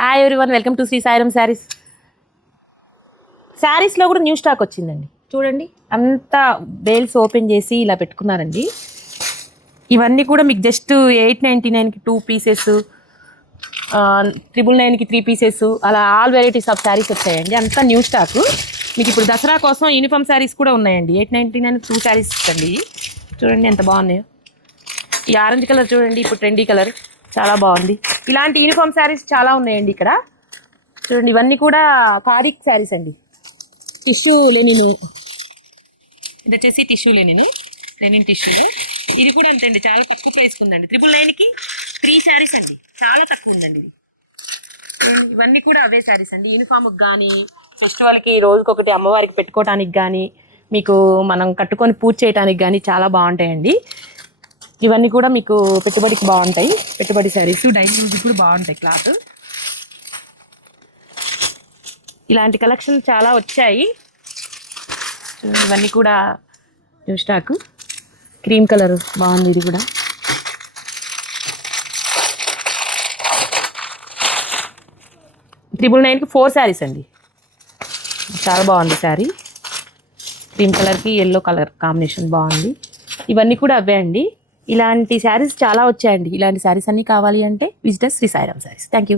Hi everyone, welcome to Shri Sairam saris. శారీస్లో కూడా new stock వచ్చిందండి. చూడండి, అంతా బేల్స్ ఓపెన్ చేసి ఇలా పెట్టుకున్నారండి. ఇవన్నీ కూడా మీకు జస్ట్ 899కి 2 పీసెస్, 999కి 3 పీసెస్, అలా ఆల్ వెరైటీస్ ఆఫ్ శారీస్ వచ్చాయండి. అంతా న్యూ స్టాక్. మీకు ఇప్పుడు దసరా కోసం యూనిఫామ్ శారీస్ కూడా ఉన్నాయండి. 899 2 శారీస్ అండి. చూడండి ఎంత బాగున్నాయో. ఈ ఆరెంజ్ కలర్ చూడండి, ఇప్పుడు ట్రెండీ కలర్, చాలా బాగుంది. ఇలాంటి యూనిఫామ్ శారీస్ చాలా ఉన్నాయండి ఇక్కడ. చూడండి, ఇవన్నీ కూడా కారిక్ శారీస్ అండి. టిష్యూ లెనిన్, ఇది వచ్చేసి టిష్యూ లెనిన్ టిష్యూలో. ఇది కూడా అంతే అండి, చాలా తక్కువ ప్రైస్ ఉందండి. 999కి 3 శారీస్ అండి, చాలా తక్కువ ఉందండి ఇది. ఇవన్నీ కూడా అవే శారీస్ అండి. యూనిఫామ్కి కానీ, ఫెస్టివల్కి రోజుకొకటి అమ్మవారికి పెట్టుకోవడానికి కానీ, మీకు మనం కట్టుకొని పూజ చేయడానికి కానీ చాలా బాగుంటాయండి. ఇవన్నీ కూడా మీకు పెట్టుబడికి బాగుంటాయి. పెట్టుబడి శారీస్ డైలీ యూజ్ కూడా బాగుంటాయి. క్లాత్ ఇలాంటి కలెక్షన్ చాలా వచ్చాయి. ఇవన్నీ కూడా న్యూ స్టాక్. క్రీమ్ కలర్ బాగుంది. ఇది కూడా 999కి 4 శారీస్ అండి. చాలా బాగుంది శారీ. క్రీమ్ కలర్కి ఎల్లో కలర్ కాంబినేషన్ బాగుంది. ఇవన్నీ కూడా అవే అండి. ఇలాంటి శారీస్ చాలా వచ్చాయండి. ఇలాంటి శారీస్ అన్నీ కావాలి అంటే visit Shri Sairam saris. Thank you.